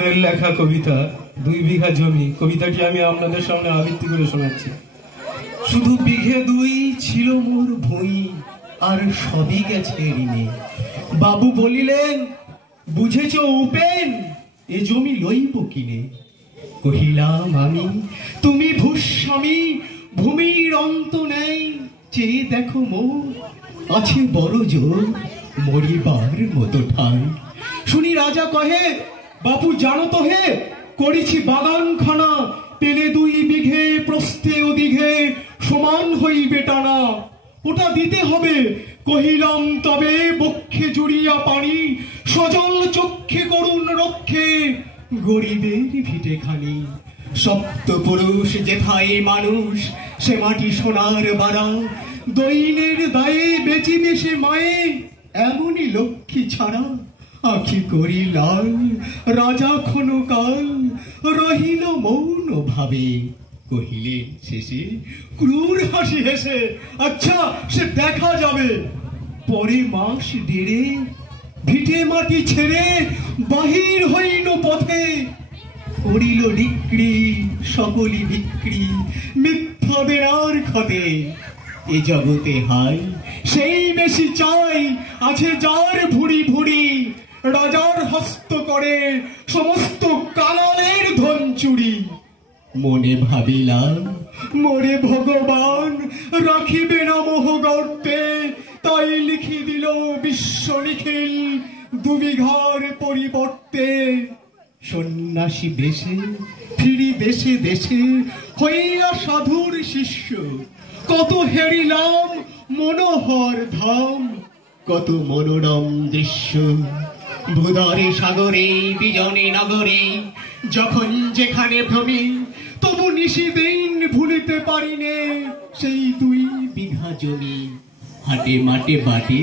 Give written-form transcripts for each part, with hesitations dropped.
লেখা কবিতা 2 বিঘা জমি। কবিতাটি আমি আপনাদের সামনে আবৃত্তি করে শোনাচ্ছি। শুধু বিঘে 2 ছিল মোর ভুঁই, আর সবই গেছে ঋণে। বাবু বলিলেন, বুঝেছ উপেন, এ জমি লইব কিনে। কহিলাম আমি, তুমি ভূস্বামী, ভূমির অন্ত নেই। চেয়ে দেখো মোর, আছে বড় জোর, মরিবার মতো ঠাই। শুনি রাজা কহে, বাপু জানো তো হে, করেছি বাগানখানা, পেলে 2 বিঘে প্রস্থে ও দীঘে সমান হইবে টানা। ওটা দিতে হবে। কহিলাম তবে বক্ষে জুড়িয়া পানি, সজল চক্ষে করুণ রক্ষে, গরিবের ভিটে খানি। সপ্তপুরুষ যেথায় মানুষ, সে মাটি সোনার বাড়া। দৈনের দায়ে বেচিবে সে মায়ে, এমনই লক্ষ্মী ছাড়া। আখি করি লাল, রাজা ক্ষণকাল রহিল মৌন ভাবে। কহিলেন শেষে ক্রূর হাসি হেসে, আচ্ছা সে দেখা যাবে। পরে মাস 1.5 ভিটে মাটি ছেড়ে বাহির হইল পথে। করিল ডিক্রি সকলি বিক্রি, মিথ্যা বেড়ার ক্ষতে। এ জগতে হাই সেই বেশি চাই, আছে যার ভুড়ি ভুড়ি। রাজার হস্ত করে সমস্ত কানালের ধন চুরি। মনে ভাবিলাম, মোরে ভগবান রাখিবে না মোহ গর্তে। তাই লিখি দিল বিশ্ব নিখিল 2 বিঘার পরিবর্তে। সন্ন্যাসী বেশে ফিরি দেশে দেশে, হইয়া সাধুর শিষ্য। কত হেরিলাম মনোহর ধাম, কত মনোরম দৃশ্য। ভূধরে সাগরে বিজনে নগরে, যখন যেখানে ভ্রমি, তবু নিশিদিন ভুলিতে পারিনে সেই 2 বিঘা জমি। হাটে মাঠে বাটে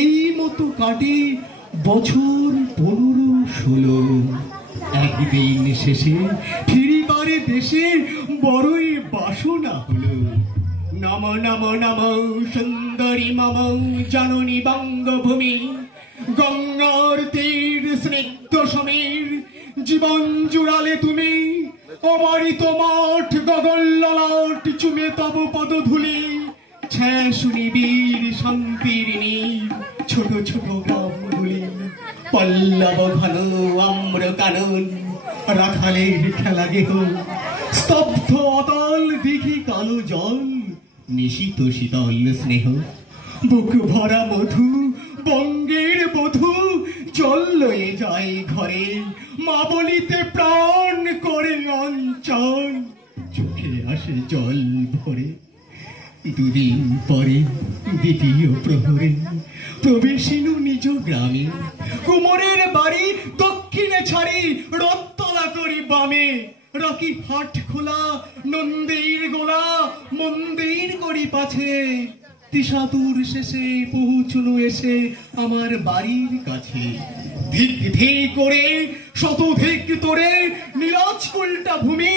এই মতো কাটে বছর 15-16। একদিন শেষে ফিরিবারে দেশে বড়ই বাসনা হলো। নম নম নম সুন্দরী মম জননী বঙ্গভূমি। গঙ্গার তীর স্নিগ্ধ সমীর, জীবন জুড়ালে তুমি। অবারিত মাঠ গগন ললাট, চুমে তব পদধূলি। ছ্যাঁশুনি বীর শান্তির নীর, ছোট ছোট গ্রামগুলি। পল্লব ঘন আম্র কানন, রাখালের খেলা গেহ। স্তব্ধ অতল দিঘি কালো জল, নিশীত শীতল স্নেহ। বুক ভরা মধু বঙ্গের বধূ, জল লয়ে যায় ঘরে। মা বলিতে প্রাণ করে অঞ্চল, চোখে আসে জল ভরে। 2 দিন পরে দ্বিতীয় প্রহরে প্রবেশিনু নিজ গ্রামে। কুমোরের বাড়ি দক্ষিণে ছাড়ি, রথতলা করি বামে। রাখি হাট খোলা, নন্দীর গোলা, মন্দির করি পাছে। তিসাতুর শেষে পৌঁছনু এসে আমার বাড়ির কাছে। ধিক ধিক করে শতধিক তোরে, নীলাচলটা ভূমি।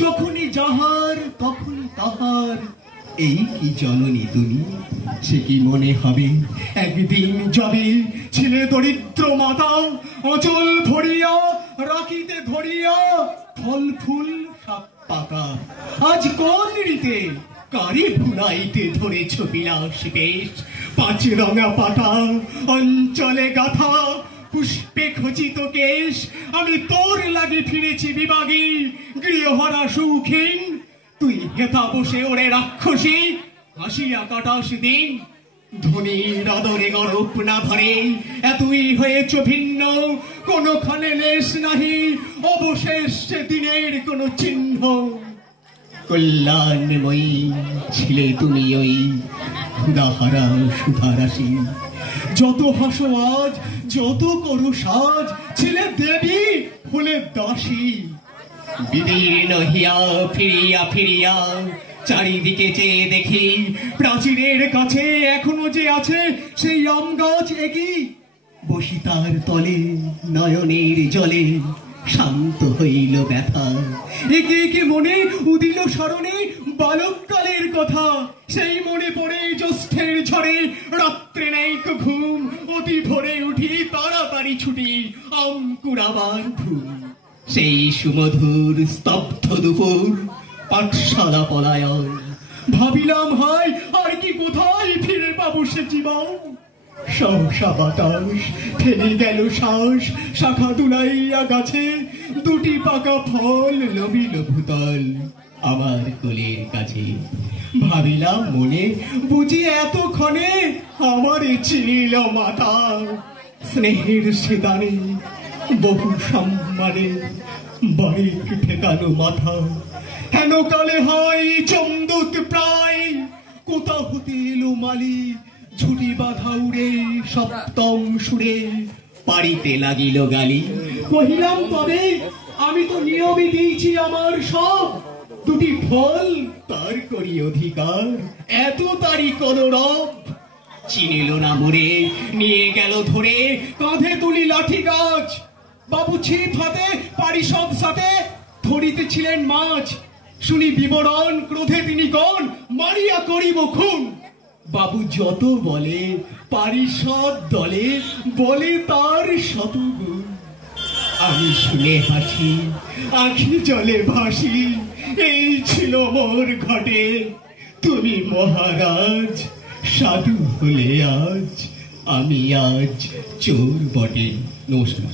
যখনই যাহার তখনই তাহার, এই কি জননী তুমি। সে কি মনে হবে একদিন যাবে, ছিলে দরিদ্র মাতা। অচল ভরিয়া রাখিতে ধরিয়া, ফল ফুল শাক পাতা। আজ কোন রীতে কারি ভুলাইতে ধরেছ বিলাস বেশ। 5 রঙা পাতা অঞ্চলে গাথা, পুষ্পে খচিত কেশ। আমি তোর লাগে ফিরেছি বিভাগী, গৃহহারা সুখীন। তুই হেথা বসে ওরে রাক্ষসী, হাসিয়া কাটাস দিন। ধনীর আদরে গরপ না ধরে, এতই হয়েছ ভিন্ন। কোনখানে লেশ নাহি, অবশেষ দিনের কোন চিহ্ন। কল্যাণময়ী ছিলে তুমি ওই ক্ষুধাহারা সুধারাশি। যত হাসো আজ, যত করো সাজ, ছিলে দেবী হলে দাসী। বিদীর্ণ হিয়া ফিরিয়া ফিরিয়া চারিদিকে চেয়ে দেখি, প্রাচীরের কাছে এখনো যে আছে সেই আম গাছ একই। বসি তার তলে নয়নের জলে, শান্ত হইল ব্যথা। একে একে মনে উদিল স্মরণে বালককালের কথা। সেই মনে পড়ে জ্যৈষ্ঠের ঝড়ে, রাত্রে নাইক ঘুম। অতি ভোরে উঠি তাড়াতাড়ি ছুটি, আম কুড়াবার ধুম। সেই সুমধুর স্তব্ধ দুপুর, পাঠশালা পলায়ন। ভাবিলাম হায় আর কি কোথায় ফিরে পাবো সে জীবন। সহসা বাতাস ফেলে গেল শ্বাস, শাখা দুলাইয়া গাছে দুটি পাকা ফল লবিল ভূতল আমার কোলের কাছে। ভাবিলাম মনে বুঝি এতক্ষণে আমারে চিনিল মাতা। স্নেহের সেদানে বহু সম্মানে বাড়ির ঠেকানো মাথা। হেন কালে হয় চমদুত প্রায়, কোথা হতে এলো মালি ঝুটি বাঁধা উড়ে সপ্তম সুরে পারিতে লাগিল গালি। কহিলাম তবে আমি তো নিয়মে দিয়েছি আমার সব, দুটি ফল তার করি অধিকার, এত তারি কলরব। চিনিল না মোরে, নিয়ে গেল ধরে কাঁধে তুলি লাঠি গাছ। বাবু ছিপ হাতে পারিষদ সাথে ধরিতেছিলেন মাছ। শুনি বিবরণ ক্রোধে তিনি গণ, মারিয়া করিব খুন। বাবু যত বলে পারিষদ দলে বলে তার শতগুণ। আমি শুনে হাসি, আখি জলে ভাসি, এই ছিল মোর ঘটে। তুমি মহারাজ সাধু হলে আজ, আমি আজ চোর বটে। নমস্কার।